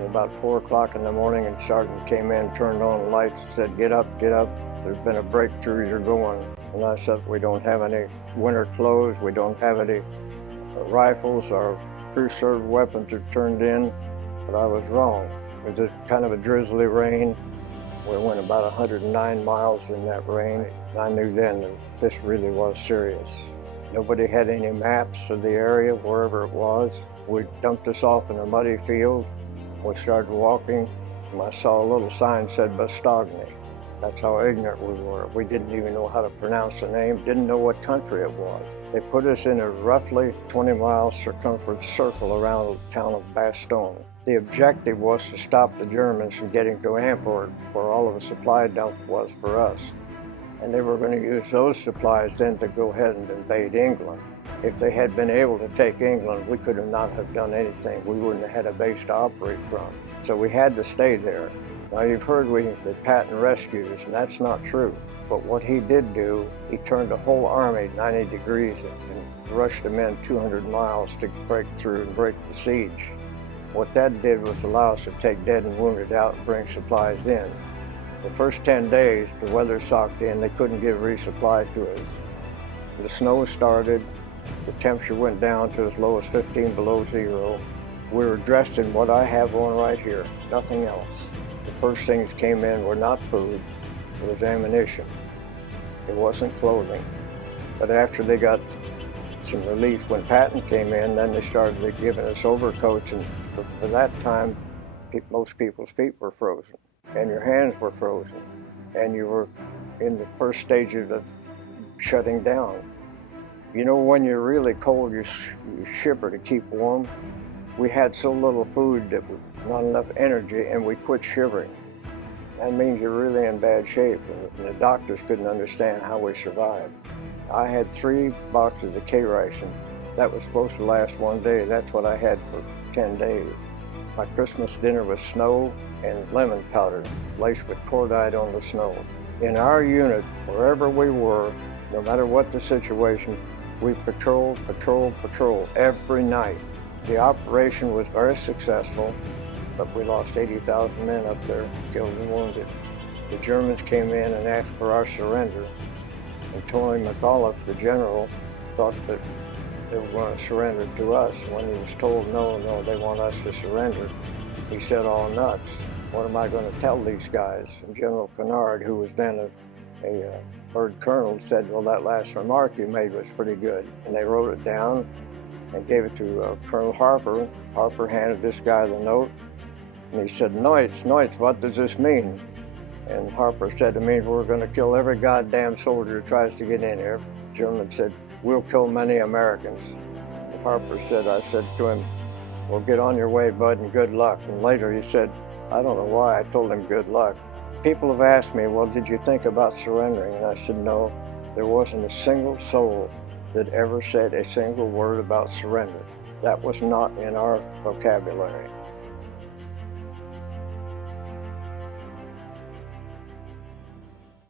And about 4 o'clock in the morning, and Sergeant came in, turned on the lights, and said, get up, there's been a breakthrough, you're going. And I said, we don't have any winter clothes, we don't have any rifles, our crew-served weapons are turned in. But I was wrong. It was kind of a drizzly rain. We went about 109 miles in that rain. I knew then that this really was serious. Nobody had any maps of the area, wherever it was. We dumped us off in a muddy field. We started walking, and I saw a little sign that said Bastogne. That's how ignorant we were. We didn't even know how to pronounce the name, didn't know what country it was. They put us in a roughly 20-mile circumference circle around the town of Bastogne. The objective was to stop the Germans from getting to Antwerp, where all of the supply dump was for us. And they were going to use those supplies then to go ahead and invade England. If they had been able to take England, we could not have done anything. We wouldn't have had a base to operate from. So we had to stay there. Now you've heard that Patton rescued us, and that's not true. But what he did do, he turned the whole army 90 degrees and rushed them in 200 miles to break through and break the siege. What that did was allow us to take dead and wounded out and bring supplies in. The first 10 days, the weather socked in, they couldn't get resupply to us. The snow started, the temperature went down to as low as 15 below zero. We were dressed in what I have on right here, nothing else. The first things came in were not food, it was ammunition. It wasn't clothing. But after they got some relief when Patton came in, then they started giving us overcoats, and for that time, most people's feet were frozen, and your hands were frozen, and you were in the first stages of shutting down. You know, when you're really cold, you shiver to keep warm. We had so little food that not enough energy, and we quit shivering. That means you're really in bad shape, and the doctors couldn't understand how we survived. I had 3 boxes of K-ration. That was supposed to last 1 day. That's what I had for 10 days. My Christmas dinner was snow and lemon powder, laced with cordite on the snow. In our unit, wherever we were, no matter what the situation, we patrol every night. The operation was very successful, but we lost 80,000 men up there, killed and wounded. The Germans came in and asked for our surrender, and Tony McAuliffe, the general, thought that they were going to surrender to us. When he was told, no, they want us to surrender, he said, all nuts. What am I going to tell these guys? And General Kennard, who was then a bird colonel, said, well, that last remark you made was pretty good. And they wrote it down and gave it to Colonel Harper. Harper handed this guy the note, and he said, Neutz, what does this mean? And Harper said, it means we're going to kill every goddamn soldier who tries to get in here. The German said, we'll kill many Americans. And Harper said, I said to him, well, get on your way, bud, and good luck. And later he said, I don't know why I told him good luck. People have asked me, well, did you think about surrendering? And I said, no, there wasn't a single soul that ever said a single word about surrender. That was not in our vocabulary.